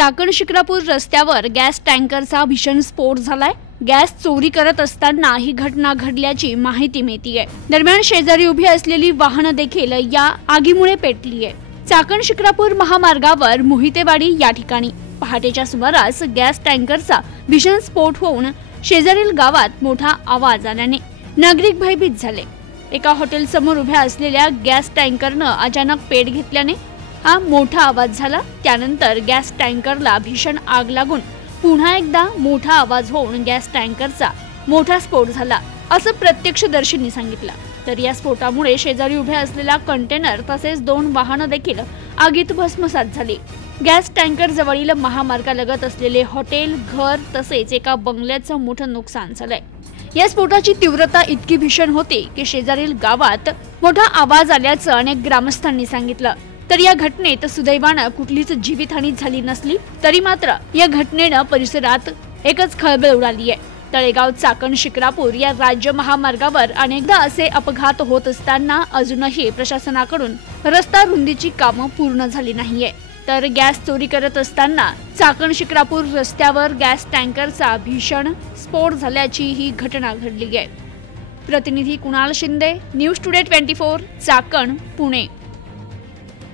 चाकण शिक्रापूर रस्त्यावर गॅस टँकरचा भीषण स्फोट झालाय। गॅस चोरी करत असताना ही घटना घडल्याची माहिती मिळतीये। दरम्यान शेजारी उभी असलेली वाहनं देखील या आगीमुळे पेटली आहे। चाकण शिक्रापूर महामार्गावर मोहितेवाडी या ठिकाणी पहाटेच्या सुमारास गॅस टँकरचा भीषण स्फोट होऊन शेजारील गावात मोठा आवाज आल्याने नागरिक भयभीत झाले। एका हॉटेल समोर उभ्या असलेल्या गॅस टँकरनं अचानक पेट घेतल्याने हा मोठा आवाज झाला। त्यानंतर गॅस टँकरला भीषण आग लागून पुन्हा एकदा मोठा आवाज होऊन गॅस टँकरचा मोठा स्फोट झाला, असं प्रत्यक्षदर्शींनी सांगितलं। तर या स्फोटामुळे शेजारी उभ्या असलेला कंटेनर तसेच 2 वाहनं देखील आगीत भस्मसात झाली। गॅस टँकर जवळील महामार्गालगत असलेले हॉटेल, घर तसेच एका बंगल्याचं मोठं नुकसान झालंय। या स्फोटाची तीव्रता इतकी भीषण होती की शेजारील गावात मोठा आवाज आल्याचं अनेक ग्रामस्थांनी सांगितलं। तर या घटनेत सुदैवानं कुठलीच जीवितहानी झाली नसली तरी मात्र या घटनेनं परिसरात एकच खळबळ उडाली आहे। तळेगाव चाकण शिक्रापूर या राज्य महामार्गावर अनेकदा असे अपघात होत असताना अजूनही प्रशासनाकडून रस्ता रुंदीची कामं पूर्ण झाली नाहीये। तर गॅस चोरी करत असताना चाकण शिक्रापूर रस्त्यावर गॅस टँकरचा भीषण स्फोट झाल्याची ही घटना घडली आहे। प्रतिनिधी कुणाल शिंदे, न्यूज टुडे 24, चाकण, पुणे।